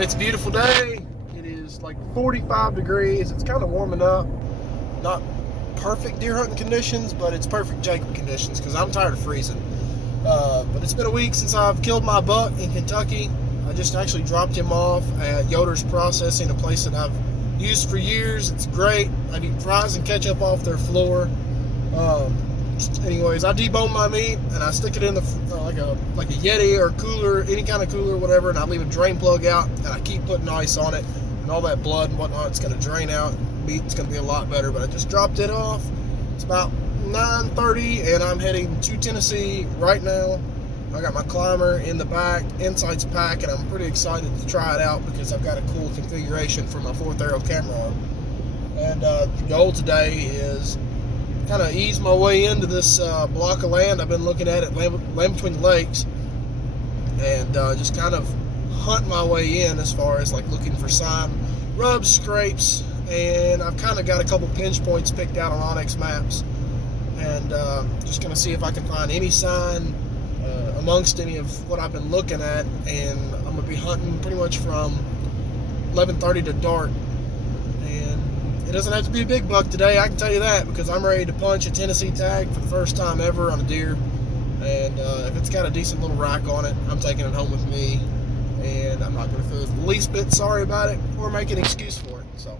It's a beautiful day. It is like 45 degrees. It's kind of warming up. Not perfect deer hunting conditions, but it's perfect Jacob conditions because I'm tired of freezing. But it's been a week since I've killed my buck in Kentucky. I just actually dropped him off at Yoder's Processing, a place that I've used for years. It's great. I eat fries and ketchup off their floor. Anyways, I debone my meat and I stick it in the like a Yeti or cooler, any kind of cooler, whatever, and I leave a drain plug out and I keep putting ice on it, and all that blood and whatnot, it's going to drain out. Meat's going to be a lot better. But I just dropped it off. It's about 9:30 and I'm heading to Tennessee right now. I got my climber in the back, inside's pack, and I'm pretty excited to try it out because I've got a cool configuration for my 4th arrow camera on. And the goal today is kind of ease my way into this block of land. I've been looking at it, land between the lakes, and just kind of hunt my way in as far as like looking for sign, rubs, scrapes, and I've kind of got a couple pinch points picked out on Onyx maps, and just going to see if I can find any sign amongst any of what I've been looking at. And I'm going to be hunting pretty much from 11:30 to dark. It doesn't have to be a big buck today, I can tell you that, because I'm ready to punch a Tennessee tag for the first time ever on a deer. And if it's got a decent little rack on it, I'm taking it home with me, and I'm not going to feel the least bit sorry about it or make an excuse for it. So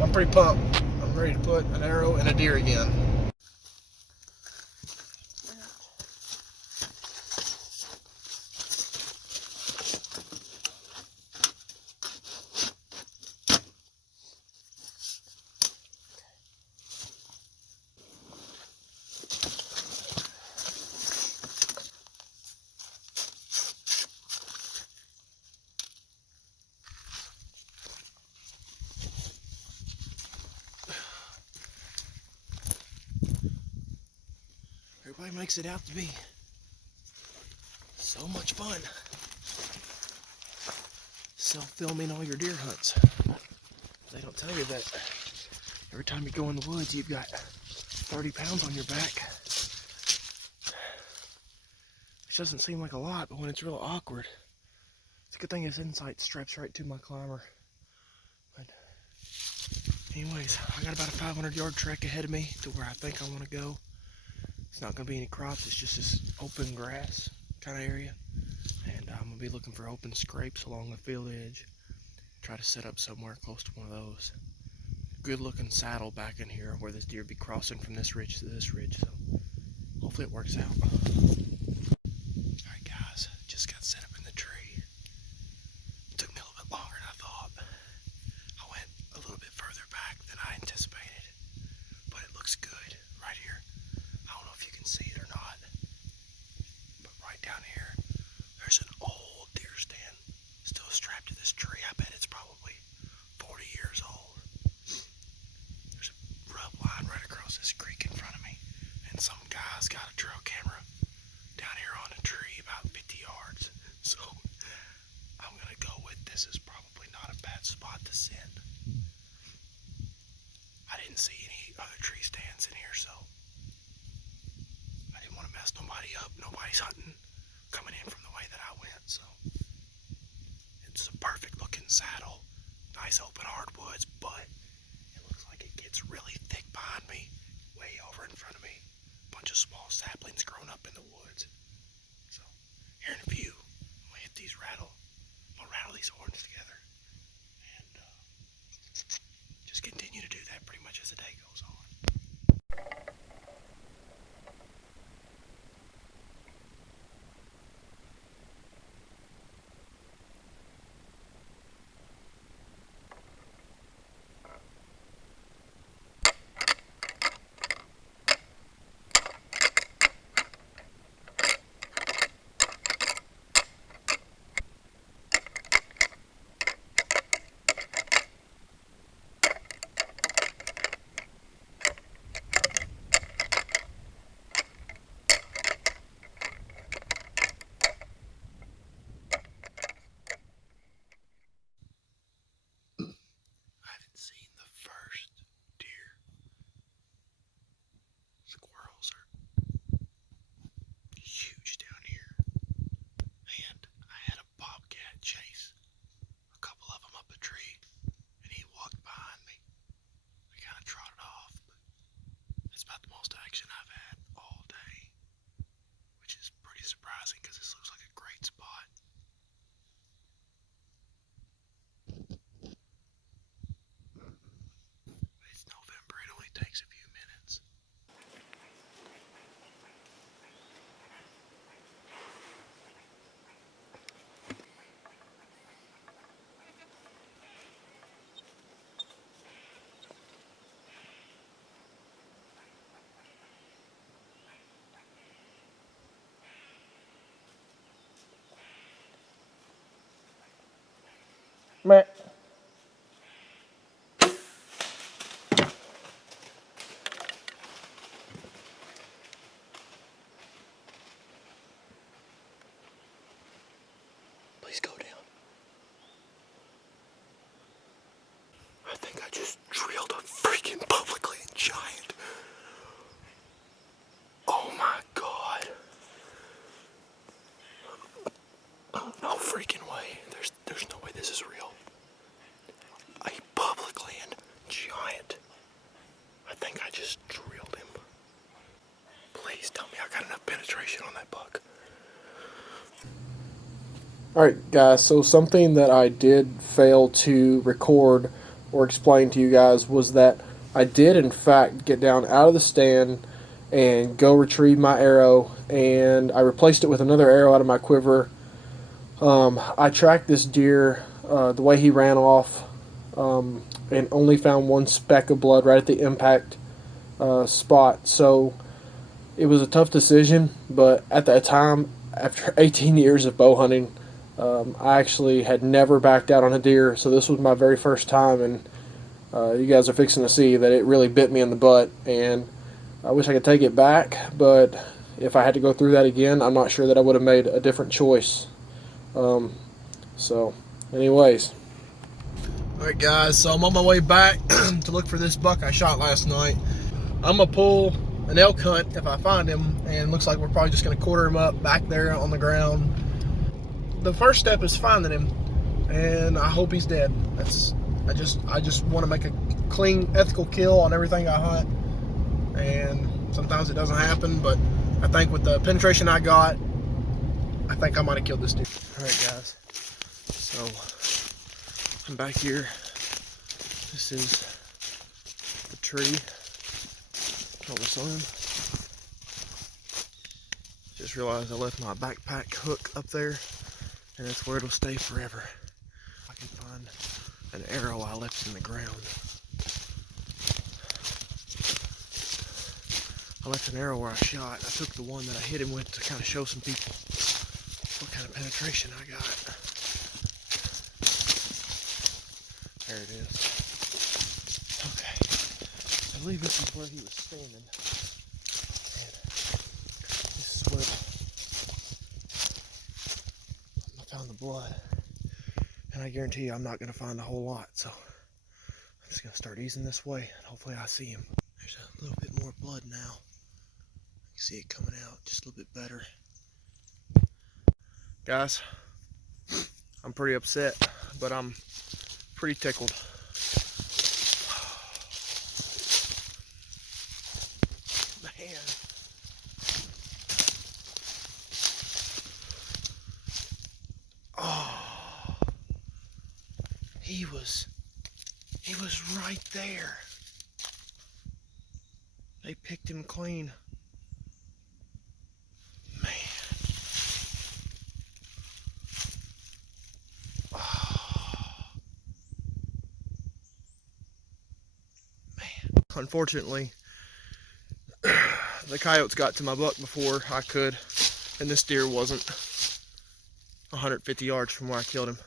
I'm pretty pumped. I'm ready to put an arrow in a deer again. Everybody makes it out to be so much fun. Self-filming all your deer hunts. They don't tell you that every time you go in the woods, you've got 30 pounds on your back. Which doesn't seem like a lot, but when it's real awkward, it's a good thing this insight straps right to my climber. But anyways, I got about a 500-yard trek ahead of me to where I think I want to go. It's not going to be any crops, it's just this open grass kind of area. And I'm going to be looking for open scrapes along the field edge. Try to set up somewhere close to one of those. Good looking saddle back in here where this deer be crossing from this ridge to this ridge. So hopefully it works out. Alright guys, just got set up in the tree. It took me a little bit longer than I thought. I went a little bit further back than I anticipated. But it looks good right here. I don't know if you can see it or not, but right down here, there's an old deer stand still strapped to this tree. I bet it's probably 40 years old. There's a rub line right across this creek in front of me, and some guy's got a trail camera down here on a tree about 50 yards. So I'm gonna go with this is probably not a bad spot to sit. I didn't see any other tree stands in here, so I didn't want to mess nobody up. Nobody's hunting coming in from the way that I went, so it's a perfect looking saddle. Nice open hardwoods, but it looks like it gets really thick behind me, way over in front of me. Bunch of small saplings growing up in the woods. So here in a few, I'm gonna hit these I'm gonna rattle these horns together, and just continue to do that pretty much as the day goes on. Meh. Please go down. I think I just drilled a freaking public land giant. Oh my God. No freaking way. There's no way this is real. A public land giant. I think I just drilled him. Please tell me I got enough penetration on that buck. Alright guys, so something that I did fail to record or explain to you guys was that I did in fact get down out of the stand and go retrieve my arrow, and I replaced it with another arrow out of my quiver. I tracked this deer the way he ran off, and only found one speck of blood right at the impact spot. So it was a tough decision, but at that time, after 18 years of bow hunting, I actually had never backed out on a deer, so this was my very first time, and you guys are fixing to see that it really bit me in the butt, and I wish I could take it back, but if I had to go through that again, I'm not sure that I would have made a different choice. So, anyways. Alright guys, so I'm on my way back to look for this buck I shot last night. I'm going to pull an elk hunt if I find him, and looks like we're probably just going to quarter him up back there on the ground. The first step is finding him, and I hope he's dead. I just want to make a clean, ethical kill on everything I hunt, and sometimes it doesn't happen, but I think with the penetration I got, I think I might have killed this dude. Alright guys, so I'm back here. This is the tree on the sun. Just realized I left my backpack hook up there, and that's where it'll stay forever. I can find an arrow I left in the ground. I left an arrow where I shot. I took the one that I hit him with to kind of show some people what kind of penetration I got. There it is. Okay. I believe this is where he was standing. And this is where I found the blood. And I guarantee you I'm not going to find a whole lot. So I'm just going to start easing this way, and hopefully I see him. There's a little bit more blood now. You can see it coming out just a little bit better. Guys, I'm pretty upset, but I'm pretty tickled. Man. Oh, he was right there. They picked him clean. Man. Unfortunately, the coyotes got to my buck before I could, and this deer wasn't 150 yards from where I killed him.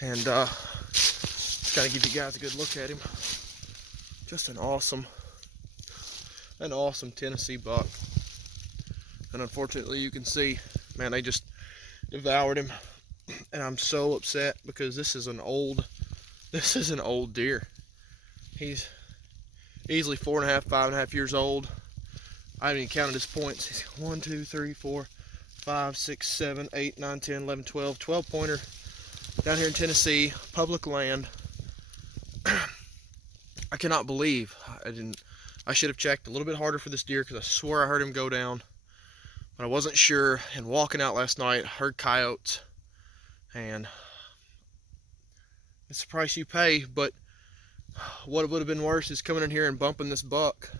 And just kind of give you guys a good look at him. Just an awesome Tennessee buck. And unfortunately, you can see, man, they just devoured him. And I'm so upset because this is an old deer. He's easily 4.5, 5.5 years old. I haven't even counted his points. He's 1, 2, 3, 4, 5, 6, 7, 8, 9, 10, 11, 12. 12 pointer down here in Tennessee, public land. I cannot believe I should have checked a little bit harder for this deer, because I swear I heard him go down, but I wasn't sure. And walking out last night, I heard coyotes, and it's the price you pay. But what would have been worse is coming in here and bumping this buck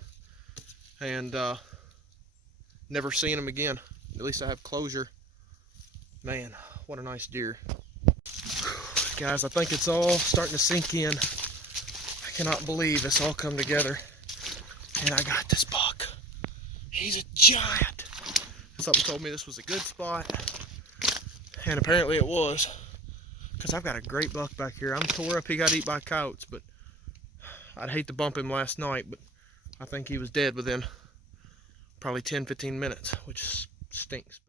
and never seeing him again. At least I have closure. Man, what a nice deer. Guys, I think it's all starting to sink in. I cannot believe it's all come together, and I got this buck. He's a giant. Something told me this was a good spot, and apparently it was, because I've got a great buck back here. I'm tore up he got eat by coyotes, but I'd hate to bump him last night, but I think he was dead within probably 10-15 minutes, which stinks.